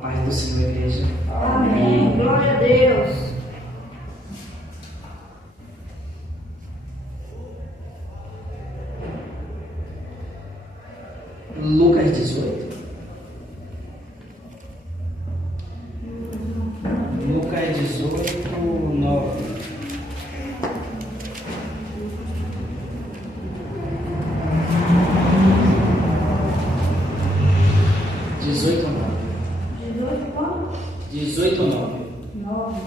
paz do Senhor, igreja. Amém. Glória a Deus. Lucas 18. Lucas 18, 9. Dezoito, 9. 9.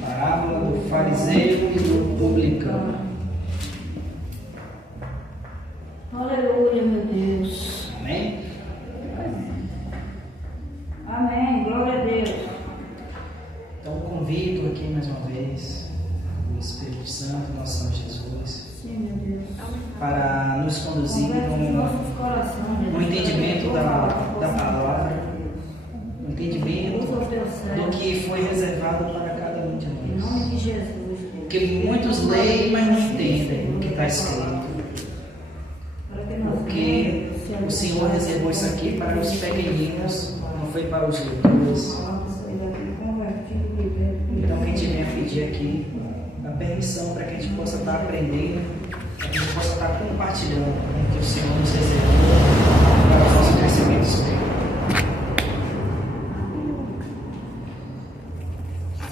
Parábola do fariseu e do publicano. Aleluia, meu Deus. Amém? Amém. Glória a Deus. Então convido aqui mais uma vez o Espírito Santo, nosso Senhor Jesus, Sim, meu Deus. para nos conduzir Converte os nossos corações, no entendimento da palavra, no entendimento Usa o teu do servo. que foi reservado para cada um de Em nós. nome de Jesus. Deus. Porque muitos leem, mas não entendem o que está escrito. Para que nós Porque o Senhor reservou isso aqui para os pequeninos, não foi para os leitores. Então, que a gente venha pedir aqui a permissão para que a gente possa estar aprendendo, para que a gente possa estar compartilhando o que o Senhor nos reservou para o nosso crescimento espiritual.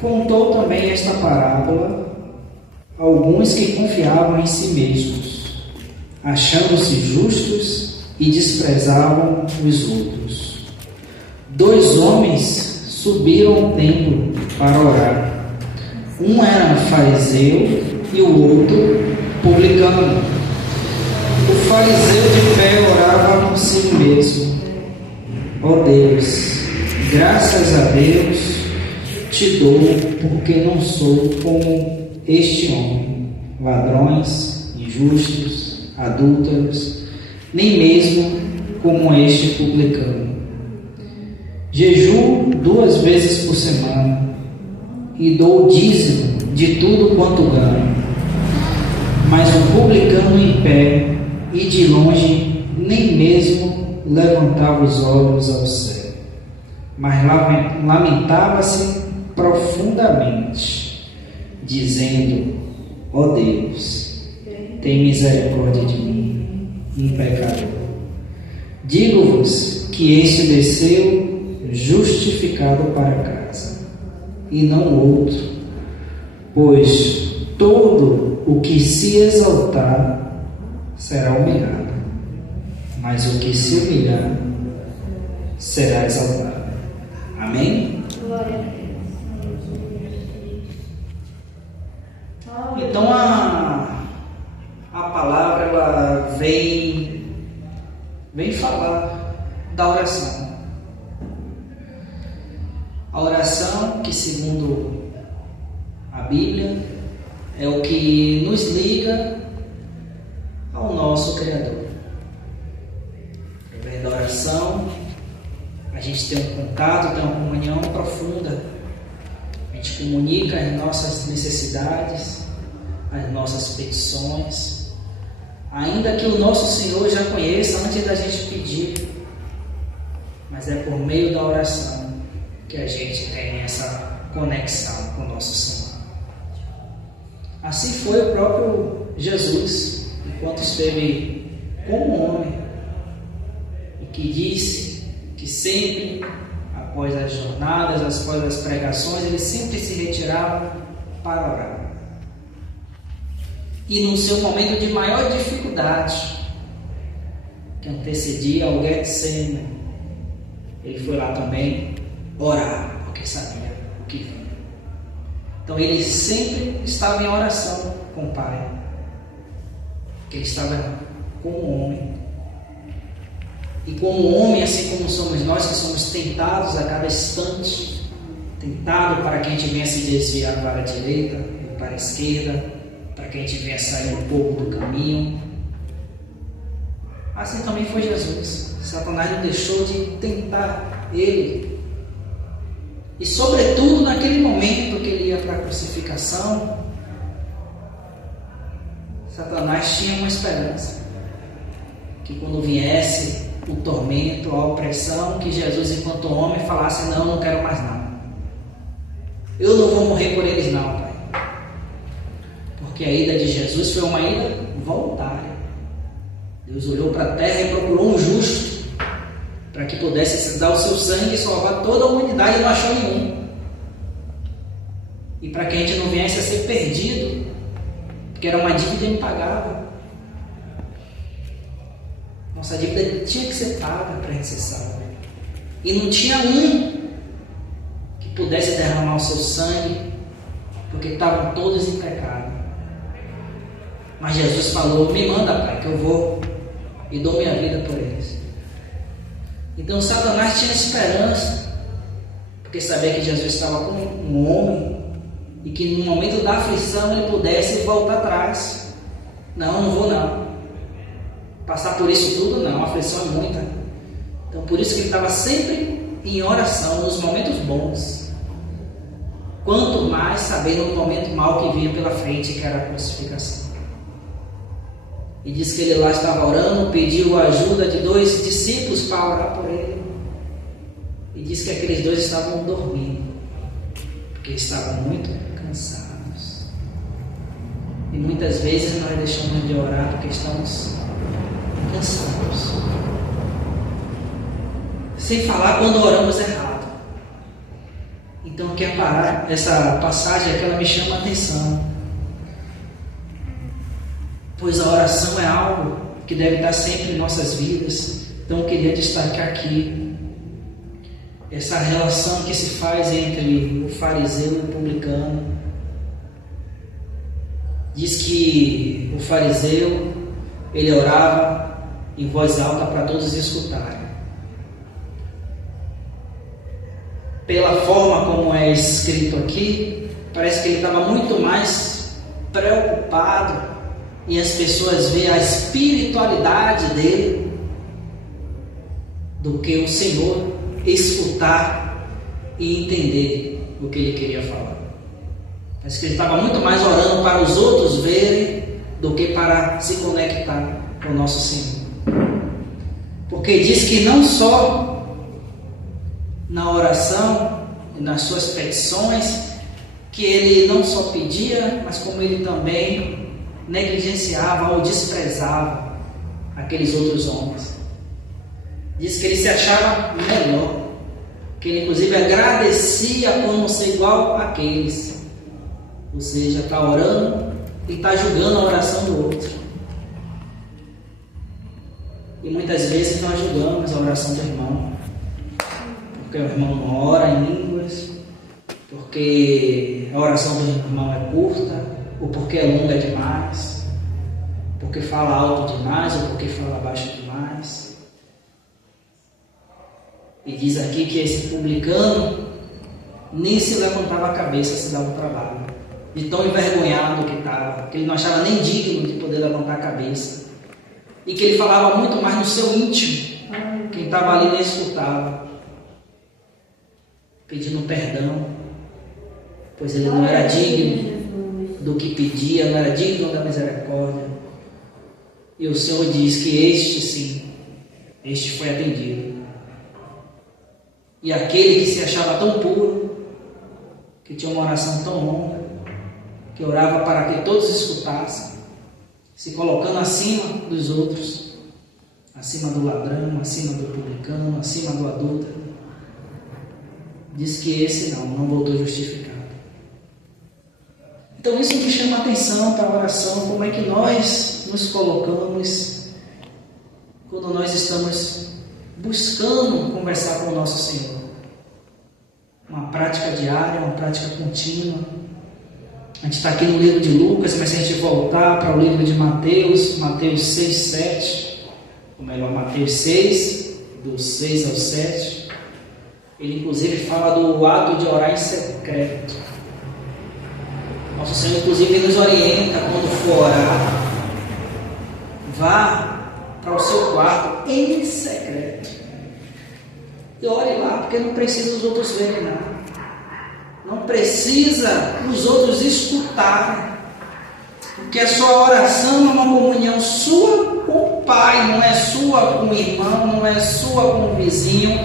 Contou também esta parábola a alguns que confiavam em si mesmos, achando-se justos e desprezavam os outros. 2 homens subiram ao templo para orar. Um era fariseu e o outro publicano. O fariseu de pé orava consigo mesmo: ó Deus, graças a Deus te dou, porque não sou como este homem, ladrões, injustos, adúlteros, nem mesmo como este publicano. Jejuo 2 vezes por semana e dou o dízimo de tudo quanto ganho. Mas o publicano em pé e de longe nem mesmo levantava os olhos ao céu, mas lamentava-se profundamente, dizendo: ó Deus, tem misericórdia de mim, um pecador. Digo-vos que este desceu justificado para casa, e não outro, pois todo o que se exaltar será humilhado, mas o que se humilhar será exaltado. Amém? Glória a Deus. Então a palavra ela vem falar da oração. A oração que, segundo a Bíblia, é o que nos liga ao nosso Criador. Através da oração, a gente tem um contato, tem uma comunhão profunda. A gente comunica as nossas necessidades, as nossas petições, ainda que o nosso Senhor já conheça antes da gente pedir, mas é por meio da oração que a gente tem essa conexão com o nosso Senhor. Assim foi o próprio Jesus, enquanto esteve como homem, e que disse que sempre, após as jornadas, após as pregações, ele sempre se retirava para orar. E no seu momento de maior dificuldade, que antecedia ao Getsemane, ele foi lá também orar, porque sabia o que vinha. Então ele sempre estava em oração com o Pai, porque ele estava como homem. E como homem, assim como somos nós, que somos tentados a cada instante, tentado para que a gente venha se desviar para a direita ou para a esquerda, para que a gente venha sair um pouco do caminho. Assim também foi Jesus. Satanás não deixou de tentar ele. E sobretudo naquele momento que ele ia para a crucificação, Satanás tinha uma esperança, que quando viesse o tormento, a opressão, que Jesus, enquanto homem, falasse: não, não quero mais não. Eu não vou morrer por eles não, Pai. Porque a ida de Jesus foi uma ida voluntária. Deus olhou para a terra e procurou um justo para que pudesse dar o seu sangue e salvar toda a humanidade, e não achou nenhum. E para que a gente não viesse a ser perdido, porque era uma dívida impagável. Nossa dívida tinha que ser paga para a gente ser salvo. E não tinha um que pudesse derramar o seu sangue, porque estavam todos em pecado. Mas Jesus falou: me manda, Pai, que eu vou e dou minha vida por eles. Então Satanás tinha esperança, porque sabia que Jesus estava com um homem e que no momento da aflição ele pudesse voltar atrás. Não, não vou não. Passar por isso tudo não, a aflição é muita. Então por isso que ele estava sempre em oração, nos momentos bons. Quanto mais sabendo no momento mau que vinha pela frente, que era a crucificação. E diz que ele lá estava orando, pediu a ajuda de 2 discípulos para orar por ele. E diz que aqueles 2 estavam dormindo, porque estavam muito cansados. E muitas vezes nós deixamos de orar porque estamos cansados. Sem falar quando oramos errado. Então eu quero parar essa passagem, que ela me chama a atenção. Pois a oração é algo que deve estar sempre em nossas vidas. Então eu queria destacar aqui essa relação que se faz entre o fariseu e o publicano. Diz que o fariseu, ele orava em voz alta para todos escutarem. Pela forma como é escrito aqui, parece que ele estava muito mais preocupado em as pessoas verem a espiritualidade dele do que o Senhor escutar e entender o que ele queria falar. Parece que ele estava muito mais orando para os outros verem do que para se conectar com o nosso Senhor. Porque diz que não só na oração e nas suas petições, que ele não só pedia, mas como ele também negligenciava ou desprezava aqueles outros homens. Diz que ele se achava melhor, que ele inclusive agradecia por não ser igual àqueles. Ou seja, está orando e está julgando a oração do outro. E muitas vezes nós julgamos a oração do irmão, porque o irmão não ora em línguas, porque a oração do irmão é curta, ou porque é longa demais, porque fala alto demais, ou porque fala baixo demais. E diz aqui que esse publicano nem se levantava a cabeça, se dava o trabalho, de tão envergonhado que estava, que ele não achava nem digno de poder levantar a cabeça, e que ele falava muito mais no seu íntimo. Quem estava ali nem escutava, pedindo perdão, pois ele não era digno do que pedia, não era digno da misericórdia. E o Senhor diz que este sim, este foi atendido. E aquele que se achava tão puro, que tinha uma oração tão longa, que orava para que todos escutassem, se colocando acima dos outros, acima do ladrão, acima do publicano, acima do adúltero, diz que esse não voltou justificado. Então isso me chama a atenção para a oração, como é que nós nos colocamos quando nós estamos buscando conversar com o nosso Senhor. Uma prática diária, uma prática contínua. A gente está aqui no livro de Lucas, mas se a gente voltar para o livro de Mateus, Mateus 6, 7, ou melhor, Mateus 6, do 6 ao 7, ele inclusive fala do ato de orar em secreto. Nosso Senhor inclusive nos orienta quando for orar, vá para o seu quarto em secreto e ore lá, porque não precisa os outros verem nada, não precisa os outros escutarem, Porque a sua oração é uma comunhão sua com o Pai, não é sua com o irmão, não é sua com o vizinho,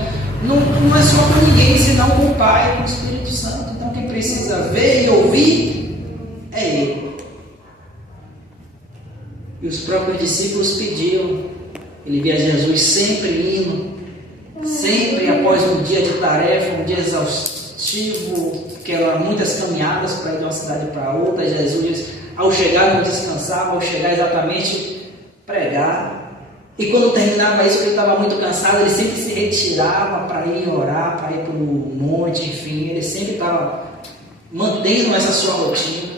não é sua com ninguém, senão com o Pai, com o Espírito Santo. Então quem precisa ver e ouvir é Ele. E os próprios discípulos pediam. Ele via Jesus sempre indo, sempre após um dia de tarefa, um dia exaustivo, que eram muitas caminhadas para ir de uma cidade para outra. Jesus, ao chegar, não descansava, ao chegar exatamente, pregar. E quando terminava isso, ele estava muito cansado, ele sempre se retirava para ir orar, para ir para o monte, enfim, ele sempre estava mantendo essa sua rotina.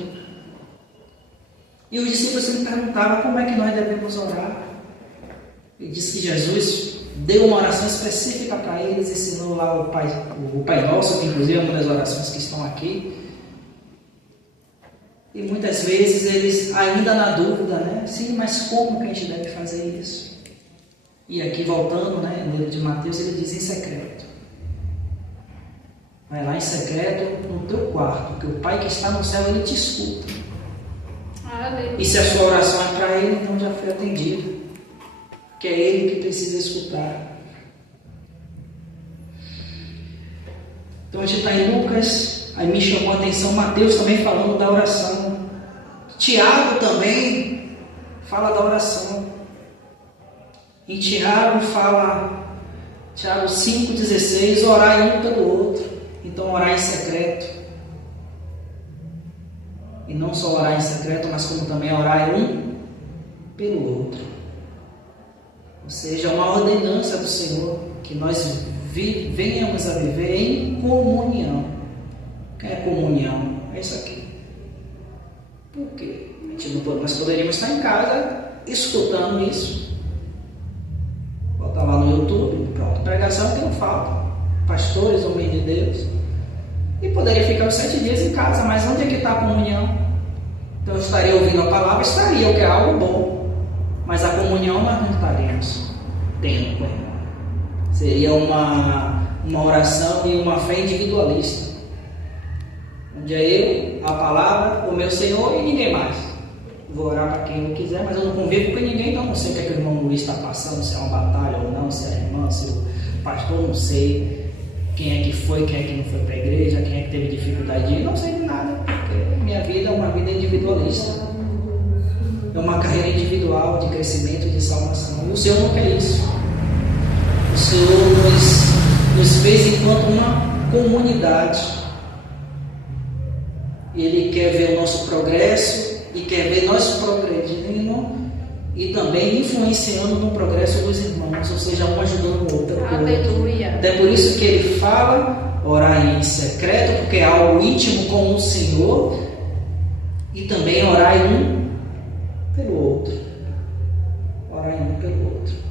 E os discípulos sempre perguntavam como é que nós devemos orar. Ele disse que Jesus deu uma oração específica para eles, ensinou lá o Pai Nosso, que inclusive é uma das orações que estão aqui. E muitas vezes eles ainda na dúvida, né? Sim, mas como que a gente deve fazer isso? E aqui voltando, né, no livro de Mateus, ele diz em secreto. Vai lá em secreto no teu quarto, porque o Pai que está no céu, ele te escuta. E se a sua oração é para Ele, então já foi atendido. Que é Ele que precisa escutar. Então a gente está em Lucas, aí me chamou a atenção Mateus também falando da oração. Tiago também fala da oração. Em Tiago fala, Tiago 5,16, orai um pelo outro. Então orar em secreto. E não só orar em secreto, mas como também orar um pelo outro. Ou seja, uma ordenança do Senhor, que nós venhamos a viver em comunhão. O que é comunhão? É isso aqui. Por quê? Nós poderíamos estar em casa escutando isso. Botar lá no YouTube, pronto, pregação que não falta. Pastores, homens de Deus. E poderia ficar os 7 dias em casa, mas onde é que está a comunhão? Então eu estaria ouvindo a palavra, estaria, o que é algo bom. Mas a comunhão nós não estaremos tendo com o irmão. Seria uma oração e uma fé individualista. Onde é eu, a palavra, o meu Senhor e ninguém mais. Vou orar para quem eu quiser, mas eu não convivo com ninguém, não sei o que é que o irmão Luiz está passando, se é uma batalha ou não, se é a irmã, se o pastor, não sei quem é que foi, quem é que não foi para a igreja, quem é que teve dificuldade de ir, não sei de nada, porque minha vida é uma vida individualista. É uma carreira individual de crescimento e de salvação. O Senhor não quer isso. O Senhor nos fez enquanto uma comunidade. Ele quer ver o nosso progresso e quer ver nós progredindo e também influenciando no progresso dos irmãos, ou seja, um ajudando o outro. Aleluia. Até por isso que ele fala, orar em secreto, porque é algo íntimo com o Senhor, e também orar um pelo outro. Orar um pelo outro.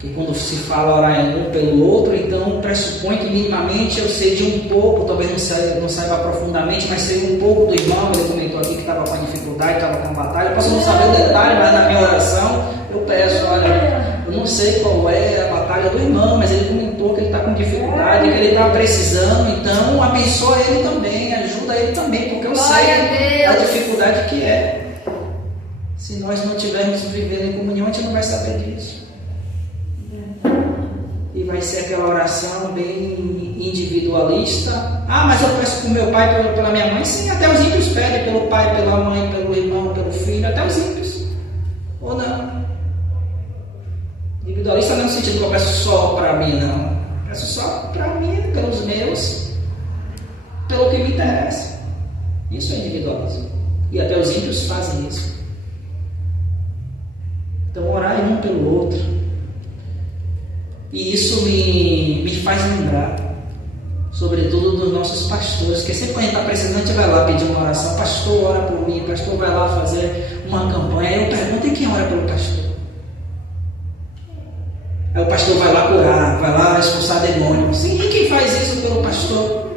Porque quando se fala orar um pelo outro, então pressupõe que minimamente eu sei de um pouco, talvez não saiba profundamente, mas sei um pouco do irmão. Ele comentou aqui que estava com a dificuldade, estava com a batalha. Eu posso não saber o detalhe, mas na minha oração eu peço, olha, eu não sei qual é a batalha do irmão, mas ele comentou que ele está com dificuldade, que ele está precisando, então abençoa ele também, ajuda ele também, porque eu sei a dificuldade que é. Se nós não estivermos vivendo em comunhão, a gente não vai saber disso. E vai ser aquela oração bem individualista. Ah, mas eu peço para o meu pai, pela minha mãe. Sim, até os ímpios pedem pelo pai, pela mãe, pelo irmão, pelo filho, até os ímpios. Ou não? Individualista não é no sentido que eu peço só para mim, não. Peço só para mim, pelos meus, pelo que me interessa. Isso é individualismo. E até os ímpios fazem isso. Então, orar um pelo outro. E isso me faz lembrar, sobretudo dos nossos pastores, que sempre que a gente está precisando, a gente vai lá pedir uma oração. Pastor, ora por mim. Pastor, vai lá fazer uma campanha. Aí eu pergunto, e quem ora pelo pastor? Aí o pastor vai lá curar, vai lá expulsar demônio. Sim, e quem faz isso pelo pastor?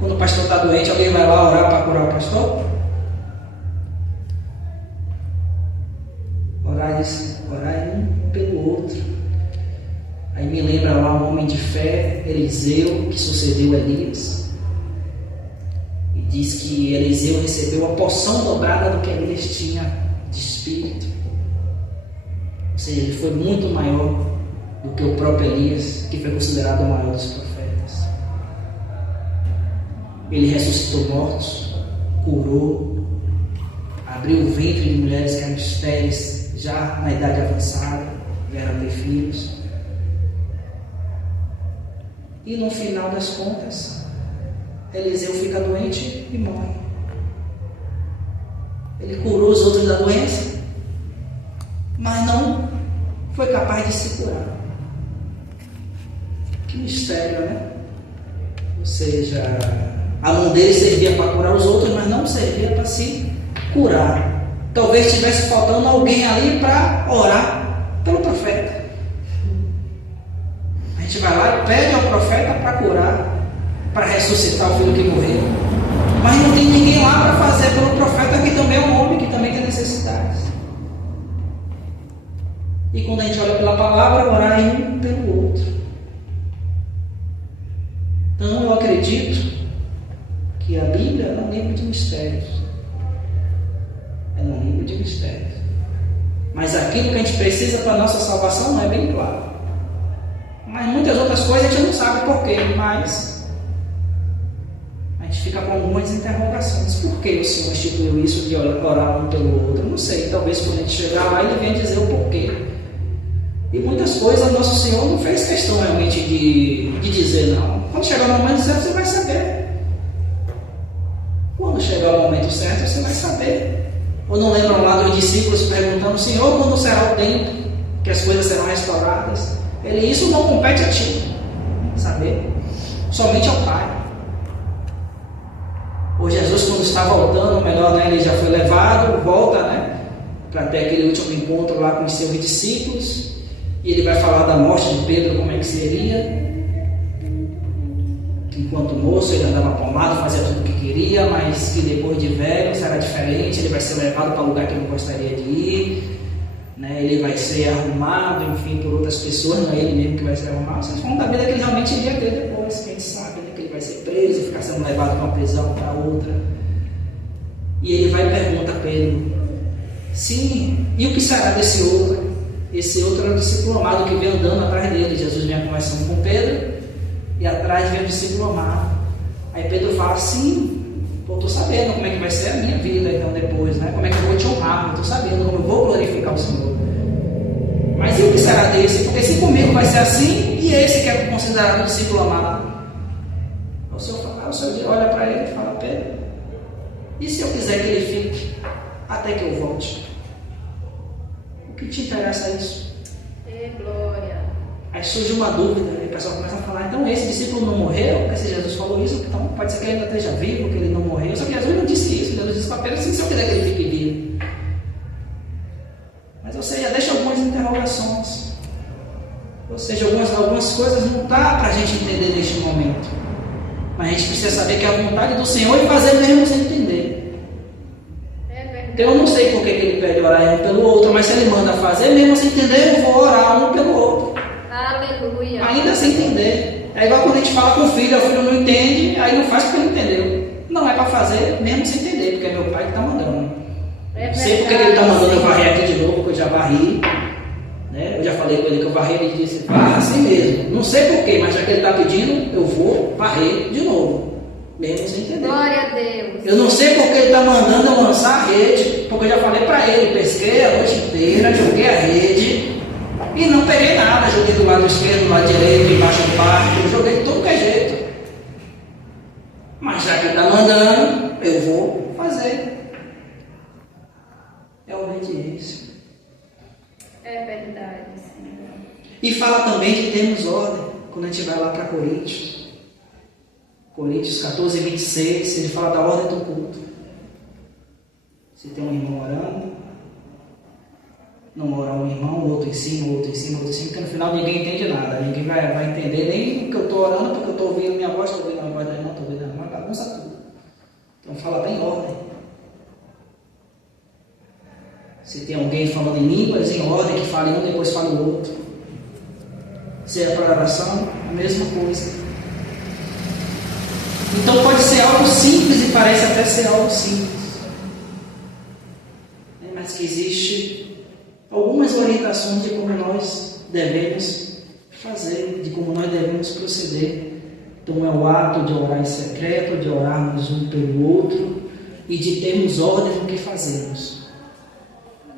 Quando o pastor está doente, alguém vai lá orar para curar o pastor? Orar um pelo outro. Aí me lembra lá um homem de fé, Eliseu, que sucedeu Elias. E diz que Eliseu recebeu a porção dobrada do que Elias tinha de espírito. Ou seja, ele foi muito maior do que o próprio Elias, que foi considerado o maior dos profetas. Ele ressuscitou mortos, curou, abriu o ventre de mulheres que eram estéreis, já na idade avançada, vieram ter filhos. E no final das contas, Eliseu fica doente e morre. Ele curou os outros da doença, mas não foi capaz de se curar. Que mistério, né? Ou seja, a mão dele servia para curar os outros, mas não servia para se curar. Talvez estivesse faltando alguém ali para orar pelo profeta. A gente vai lá e pede ao profeta para curar, para ressuscitar o filho que morreu, mas não tem ninguém lá para fazer pelo profeta, que também é um homem, que também tem necessidades. E quando a gente olha pela palavra, orar um pelo outro. Então eu acredito que a Bíblia é um livro de mistérios. É um livro de mistérios. Mas aquilo que a gente precisa para a nossa salvação não é bem claro. Mas muitas outras coisas a gente não sabe porquê, mas a gente fica com algumas interrogações. Por que o Senhor instituiu isso de orar um pelo outro? Não sei, talvez quando a gente chegar lá ele venha dizer o porquê. E muitas coisas nosso Senhor não fez questão realmente de dizer não. Quando chegar o momento certo você vai saber. Quando chegar o momento certo você vai saber. Ou não lembram lá dos discípulos perguntando: Senhor, quando será o tempo que as coisas serão restauradas? Ele: isso não compete a ti saber, somente ao Pai. O Jesus, quando está voltando, melhor, né, ele já foi levado, volta, né, para ter aquele último encontro lá com os seus discípulos, e ele vai falar da morte de Pedro, como é que seria. Enquanto moço ele andava pomado, fazia tudo o que queria, mas que depois de velho será diferente. Ele vai ser levado para um lugar que ele não gostaria de ir, né? Ele vai ser arrumado, enfim, por outras pessoas, não é ele mesmo que vai ser arrumado. Vocês falam da vida que ele realmente iria ter depois, que a gente sabe, né? Que ele vai ser preso e ficar sendo levado para uma prisão, para outra. E ele vai e pergunta a Pedro: sim, e o que será desse outro? Esse outro era o discípulo amado que veio andando atrás dele. Jesus vinha conversando com Pedro, e atrás vem o discípulo amado. Aí Pedro fala: sim, eu estou sabendo como é que vai ser a minha vida então depois, né? Como é que eu vou te honrar, eu estou sabendo como eu vou glorificar o Senhor. Mas e o que será desse? Porque se comigo vai ser assim, e esse que é considerado o discípulo amado? O Senhor olha para ele e fala: Pedro, e se eu quiser que ele fique até que eu volte? O que te interessa isso? Glória. Aí surge uma dúvida, e o pessoal começa a falar: então esse discípulo não morreu? Porque se Jesus falou isso, então pode ser que ele ainda esteja vivo, que ele não morreu. Só que Jesus não disse isso. Jesus disse para Pedro assim: se eu quiser que ele fique vivo. Mas ou seja, deixa algumas interrogações. Ou seja, algumas coisas não dá para a gente entender neste momento. Mas a gente precisa saber que é a vontade do Senhor e fazer mesmo sem entender. Então eu não sei por que ele pede orar um pelo outro, mas se ele manda fazer mesmo sem entender, eu vou orar um pelo outro. Aleluia. Ainda sem entender. É igual quando a gente fala com o filho não entende, aí não faz porque não entendeu. Não é para fazer mesmo sem entender, porque é meu pai que está mandando. Não sei porque ele está mandando eu varrer aqui de novo, porque eu já varri. Né? Eu já falei com ele que eu varrei, ele disse: varra assim mesmo. Não sei porquê, mas já que ele está pedindo, eu vou varrer de novo. Mesmo sem entender. Glória a Deus. Eu não sei porque ele está mandando eu lançar a rede, porque eu já falei para ele: pesquei a noite inteira, joguei a rede e não peguei nada. Joguei do lado esquerdo, do lado direito, embaixo do parque, eu joguei de todo que é jeito. Mas já que ele está mandando, eu vou fazer. É obediência. É verdade, Senhor. E fala também que temos ordem, quando a gente vai lá para Coríntios. Coríntios 14, 26, ele fala da ordem do culto. Se tem um irmão orando, não orar um irmão, o outro em cima, o outro em cima, o outro em cima, porque no final ninguém entende nada. Ninguém vai entender nem o que eu estou orando, porque eu estou ouvindo minha voz, estou ouvindo a voz da irmã, estou ouvindo a irmã, bagunça tudo. Então fala bem ordem. Se tem alguém falando em línguas, em ordem, que fale um, depois fale o outro. Se é para oração, a mesma coisa. Então pode ser algo algo simples e parece até ser algo simples, mas que existe algumas orientações de como nós devemos fazer, de como nós devemos proceder. Então é o ato de orar em secreto, de orarmos um pelo outro e de termos ordem no que fazemos.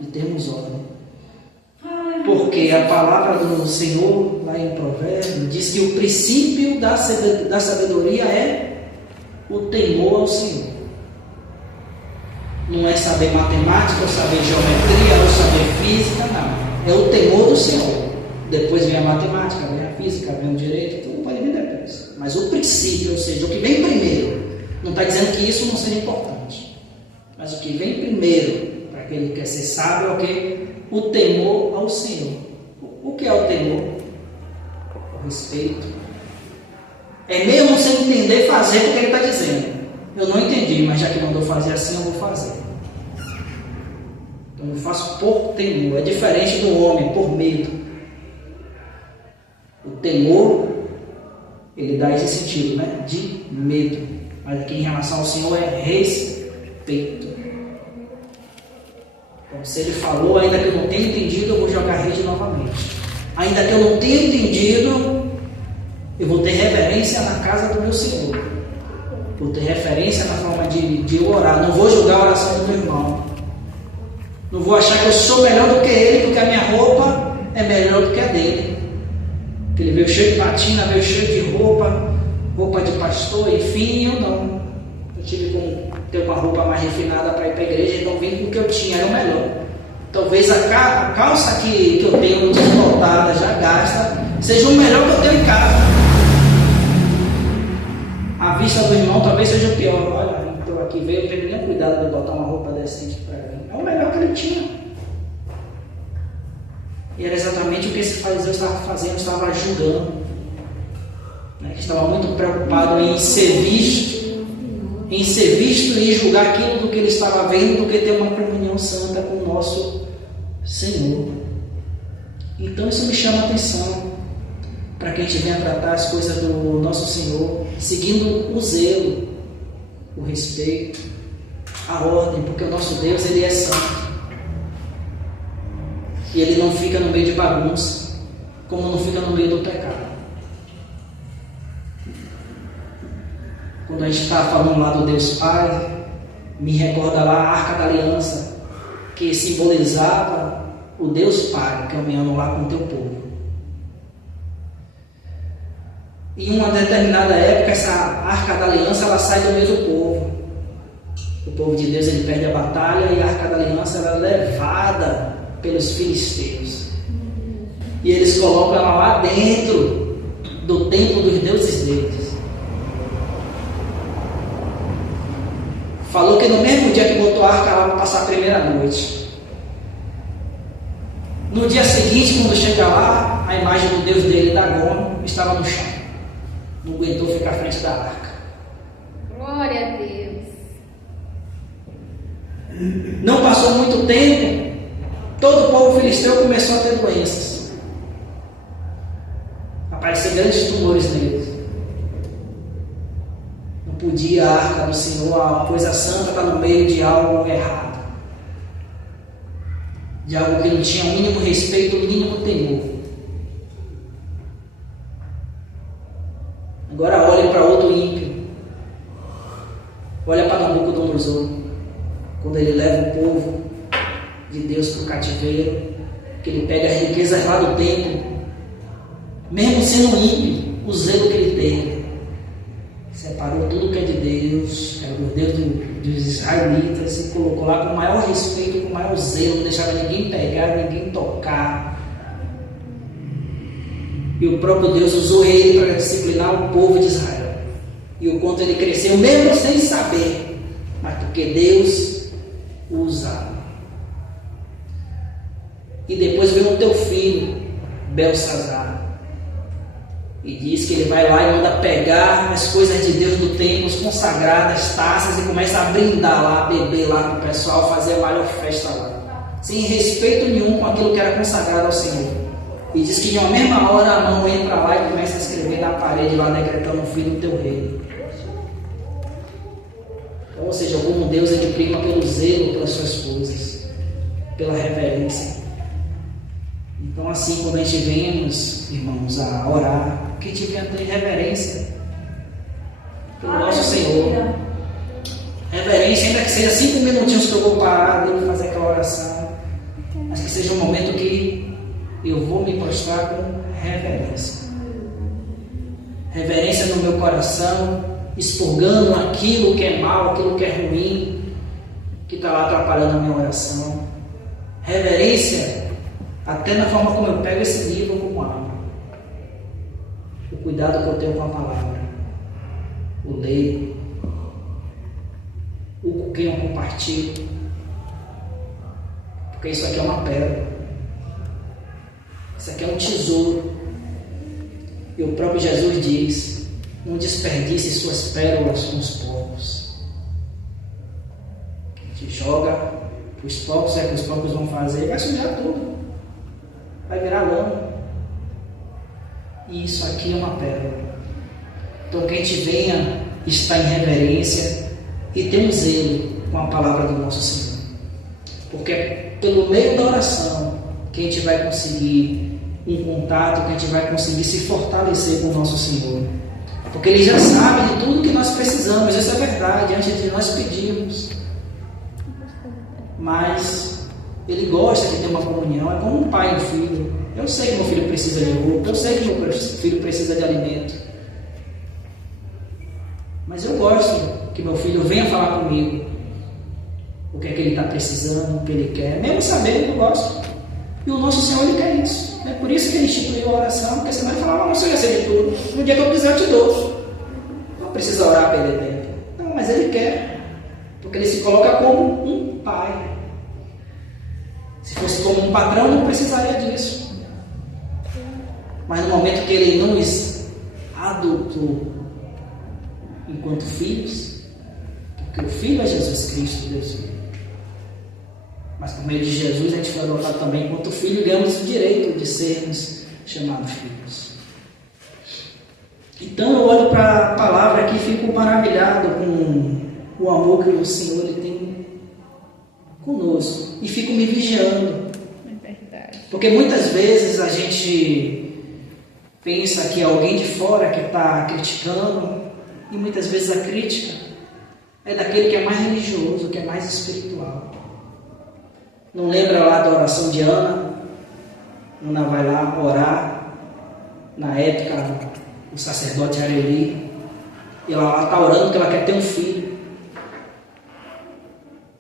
De termos ordem. Porque a palavra do Senhor, lá em Provérbios, diz que o princípio da sabedoria é o temor ao Senhor. Não é saber matemática, ou saber geometria, ou saber física, não. É o temor do Senhor. Depois vem a matemática, vem a física, vem o direito, tudo pode vir depois. Mas o princípio, ou seja, o que vem primeiro, não está dizendo que isso não seja importante. Mas o que vem primeiro, para aquele que quer ser sábio, é o que? O temor ao Senhor. O que é o temor? O respeito. É mesmo sem entender fazer o que ele está dizendo. Eu não entendi, mas já que mandou fazer assim, eu vou fazer. Então eu faço por temor. É diferente do homem, por medo. O temor, ele dá esse sentido, né? De medo. Mas aqui em relação ao Senhor é respeito. Então, se ele falou, ainda que eu não tenha entendido, eu vou jogar a rede novamente. Ainda que eu não tenha entendido, eu vou ter reverência na casa do meu Senhor. Vou ter referência na forma de orar. Não vou julgar a oração do meu irmão. Não vou achar que eu sou melhor do que ele, porque a minha roupa é melhor do que a dele. Porque ele veio cheio de batina, veio cheio de roupa de pastor, enfim, eu não. Eu tive que ter uma roupa mais refinada para ir para a igreja, então vim com o que eu tinha, era o melhor. Talvez a calça que eu tenho desbotada, já gasta, seja o melhor que eu tenho em casa. A vista do irmão talvez seja o pior. Olha, então aqui veio, não teve nem cuidado de botar uma roupa decente para mim. É o melhor que ele tinha. E era exatamente o que esse fariseu estava fazendo, estava julgando. Né? Estava muito preocupado em ser visto e julgar aquilo do que ele estava vendo, do que ter uma comunhão santa com o nosso Senhor. Então isso me chama a atenção, para que a gente venha tratar as coisas do nosso Senhor, seguindo o zelo, o respeito, a ordem, porque o nosso Deus, Ele é santo. E Ele não fica no meio de bagunça, como não fica no meio do pecado. Quando a gente está falando lá do Deus Pai, me recorda lá a Arca da Aliança, que simbolizava o Deus Pai, caminhando lá com o teu povo. Em uma determinada época, essa Arca da Aliança, ela sai do meio do povo. O povo de Deus, ele perde a batalha e a Arca da Aliança ela é levada pelos filisteus. E eles colocam ela lá dentro do templo dos deuses deles. Falou que no mesmo dia que botou a arca lá, vai passar a primeira noite. No dia seguinte, quando chega lá, a imagem do Deus dele, Dagon, estava no chão. Não aguentou ficar à frente da arca. Glória a Deus. Não passou muito tempo, todo o povo filisteu começou a ter doenças. Apareceram grandes tumores neles. Não podia a arca do Senhor, a coisa santa, estar no meio de algo errado. De algo que não tinha o mínimo respeito, o mínimo temor. Agora olhe para outro ímpio. Olha para Nabucodonosor. Quando ele leva o povo de Deus para o cativeiro, que ele pega as riquezas lá do templo, mesmo sendo ímpio, o zelo que ele teve, separou tudo que é de Deus, era do Deus dos israelitas, e colocou lá com o maior respeito, com o maior zelo, não deixava ninguém pegar, ninguém tocar. E o próprio Deus usou ele para disciplinar o povo de Israel. E o quanto ele cresceu, mesmo sem saber, mas porque Deus o usava. E depois vem o teu filho, Belsazar, e diz que ele vai lá e manda pegar as coisas de Deus do templo, as consagradas, taças, e começa a brindar lá, beber lá com o pessoal, fazer a maior festa lá, sem respeito nenhum com aquilo que era consagrado ao Senhor. E diz que de uma mesma hora a mão entra lá e começa a escrever na parede lá, decretando o filho do teu rei. Então, ou seja, como Deus ele prima pelo zelo pelas suas coisas, pela reverência. Então, assim, quando a gente vem, irmãos, a orar, que a gente venha ter reverência pelo nosso Senhor. Reverência, ainda que seja 5 minutinhos que eu vou parar e fazer aquela oração, mas que seja um momento que eu vou me prostrar com reverência. Reverência no meu coração, expurgando aquilo que é mal, aquilo que é ruim, que está lá atrapalhando a minha oração. Reverência até na forma como eu pego esse livro, como abro. O cuidado que eu tenho com a palavra. O ler. O com quem eu compartilho. Porque isso aqui é uma pérola. Isso aqui é um tesouro. E o próprio Jesus diz: não desperdice suas pérolas com os porcos. A gente joga os porcos, é que os porcos vão fazer, vai sujar tudo. Vai virar lama. E isso aqui é uma pérola. Então que a gente venha estar em reverência e ter um zelo com a palavra do nosso Senhor. Porque é pelo meio da oração que a gente vai conseguir um contato, que a gente vai conseguir se fortalecer com o nosso Senhor. Porque Ele já sabe de tudo que nós precisamos, isso é verdade, antes de nós pedirmos. Mas Ele gosta de ter uma comunhão, é como um pai e um filho. Eu sei que meu filho precisa de roupa, eu sei que meu filho precisa de alimento. Mas eu gosto que meu filho venha falar comigo o que é que ele está precisando, o que ele quer, mesmo sabendo, eu gosto. E o nosso Senhor, Ele quer isso. É por isso que Ele instituiu a oração, porque senão Ele falava: não, Senhor, eu sei de tudo. No dia que eu quiser, eu te dou. Não precisa orar para Ele tempo. Não, mas Ele quer. Porque Ele se coloca como um pai. Se fosse como um patrão, não precisaria disso. Mas no momento que Ele nos adotou enquanto filhos, porque o Filho é Jesus Cristo, Deus Filho. Mas por meio de Jesus a gente foi adotado também enquanto filho e ganhamos o direito de sermos chamados filhos. Então eu olho para a palavra aqui e fico maravilhado com o amor que o Senhor Ele tem conosco. E fico me vigiando. É verdade. Porque muitas vezes a gente pensa que é alguém de fora que está criticando, e muitas vezes a crítica é daquele que é mais religioso, que é mais espiritual. Não lembra lá da oração de Ana? Ana vai lá orar. Na época, o sacerdote era Eli. E ela está orando porque ela quer ter um filho.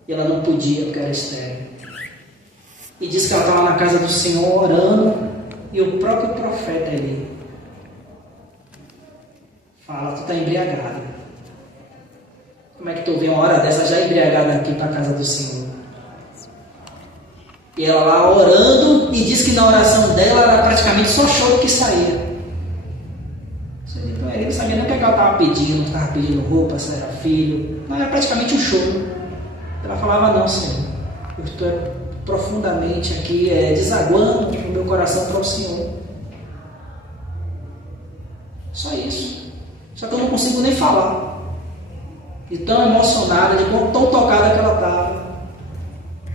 E ela não podia porque era estéril. E diz que ela estava na casa do Senhor orando. E o próprio profeta Eli fala: tu está embriagada. Como é que tu vem uma hora dessa já embriagada aqui para a casa do Senhor? E ela lá orando, e diz que na oração dela era praticamente só choro que saía. Então ele não sabia nem o que ela estava pedindo, não estava pedindo roupa, se era filho. Não, era praticamente um choro. Ela falava: não, Senhor, eu estou profundamente aqui desaguando o meu coração para o Senhor. Só isso. Só que eu não consigo nem falar. De tão emocionada, de tão tocada que ela estava.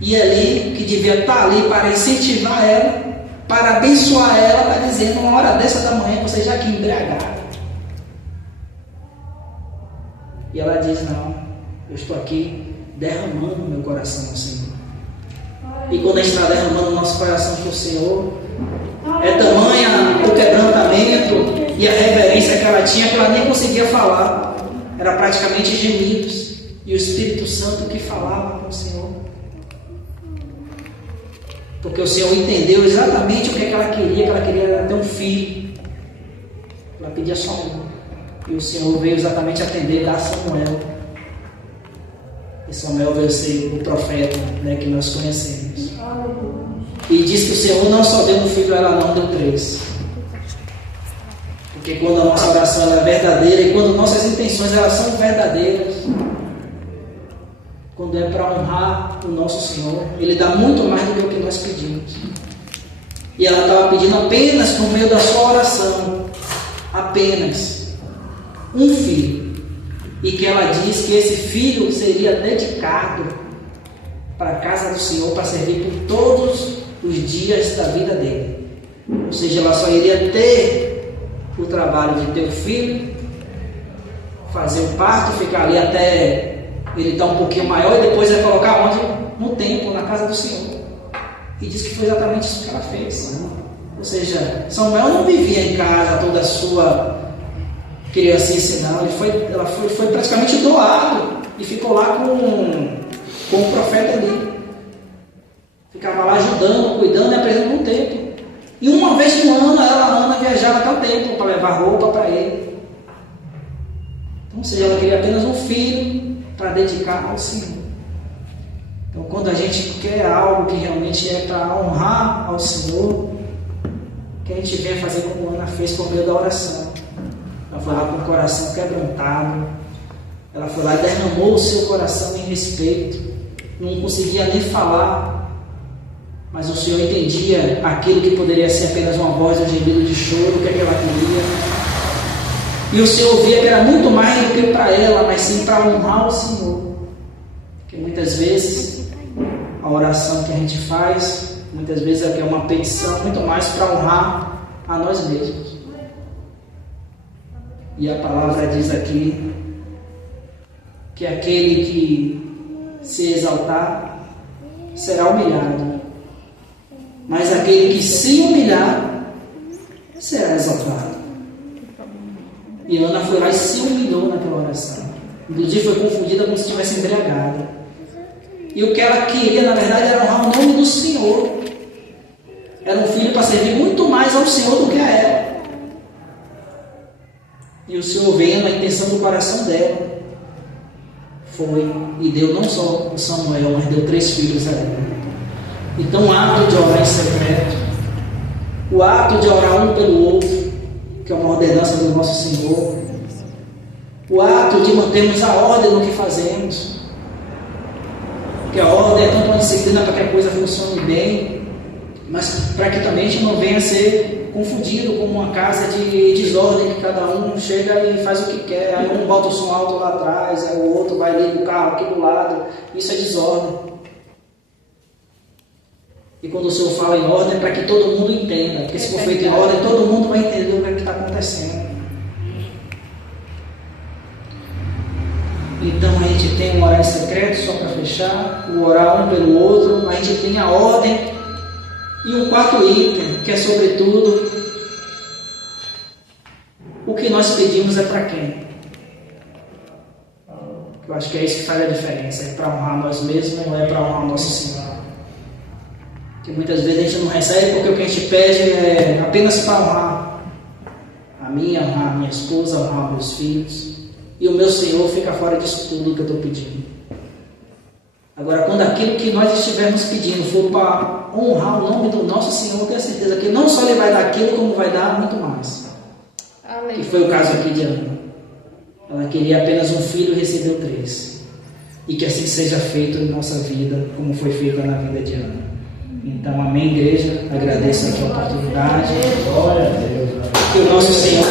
E ali, que devia estar ali para incentivar ela, para abençoar ela, para dizer: numa hora dessa da manhã, você já aqui embriagada. E ela diz: não, eu estou aqui derramando o meu coração ao Senhor. E quando a gente está derramando o nosso coração para o Senhor, é tamanha o quebrantamento e a reverência que ela tinha, que ela nem conseguia falar. Era praticamente gemidos. E o Espírito Santo que falava com o Senhor. Porque o Senhor entendeu exatamente o que ela queria era ter um filho. Ela pedia só um. E o Senhor veio exatamente atender, dar a Samuel. E Samuel veio ser o profeta, né, que nós conhecemos. E diz que o Senhor não só deu um filho a ela, não, deu 3. Porque quando a nossa oração é verdadeira e quando nossas intenções elas são verdadeiras, quando é para honrar o nosso Senhor, Ele dá muito mais do que o que nós pedimos. E ela estava pedindo apenas por meio da sua oração, apenas um filho. e que ela diz que esse filho seria dedicado para a casa do Senhor, para servir por todos os dias da vida dele. Ou seja, ela só iria ter o trabalho de ter o filho, fazer o parto, ficar ali até ele estar um pouquinho maior e depois vai colocar onde? No templo, na casa do Senhor. E diz que foi exatamente isso que ela fez. Ou seja, Samuel não vivia em casa toda a sua criancice, não. Ela foi praticamente doado e ficou lá com o profeta ali. Ficava lá ajudando, cuidando e aprendendo no templo. E uma vez no ano, Ana viajava até o templo para levar roupa para ele. Então, ou seja, ela queria apenas um filho para dedicar ao Senhor. Então, quando a gente quer algo que realmente é para honrar ao Senhor, que a gente venha fazer como Ana fez por meio da oração. Ela foi lá com o coração quebrantado. Ela foi lá e derramou o seu coração em respeito. Não conseguia nem falar, mas o Senhor entendia aquilo que poderia ser apenas uma voz, um gemido de choro, o que é que ela queria. E o Senhor ouvia que era muito mais do que para ela, mas sim para honrar o Senhor. Porque muitas vezes a oração que a gente faz, muitas vezes é uma petição muito mais para honrar a nós mesmos. E a palavra diz aqui que aquele que se exaltar será humilhado, mas aquele que se humilhar será exaltado. E Ana foi lá e se humilhou naquela oração. Inclusive foi confundida como se estivesse embriagada. E o que ela queria, na verdade, era honrar o nome do Senhor. Era um filho para servir muito mais ao Senhor do que a ela. E o Senhor, vendo a intenção do coração dela, foi e deu não só o Samuel, mas deu 3 filhos a ela. Então o ato de orar em secreto, o ato de orar um pelo outro, que é uma ordenança do nosso Senhor, o ato de mantermos a ordem no que fazemos, que a ordem é tanto uma disciplina para que a coisa funcione bem, mas para que também a gente não venha a ser confundido como uma casa de desordem, que cada um chega e faz o que quer, aí um bota o som alto lá atrás, aí o outro vai ligar o carro aqui do lado. Isso é desordem. E quando o Senhor fala em ordem, é para que todo mundo entenda, porque se for feito em ordem, todo mundo vai entender o que está acontecendo. Então a gente tem um orar em secreto, só para fechar, o orar um pelo outro, a gente tem a ordem. E o 4º item, que é sobretudo, o que nós pedimos é para quem? Eu acho que é isso que faz a diferença, é para honrar nós mesmos, não é para honrar o nosso Senhor. Porque muitas vezes a gente não recebe porque o que a gente pede é apenas para honrar a minha esposa, honrar meus filhos. E o meu Senhor fica fora disso tudo que eu estou pedindo. Agora, quando aquilo que nós estivermos pedindo for para honrar o nome do nosso Senhor, eu tenho certeza que não só Ele vai dar aquilo, como vai dar muito mais. Amém. Que foi o caso aqui de Ana. Ela queria apenas um filho e recebeu 3. E que assim seja feito em nossa vida, como foi feita na vida de Ana. Então, amém, igreja. Agradeço aqui a oportunidade. Glória a Deus. Que o nosso Senhor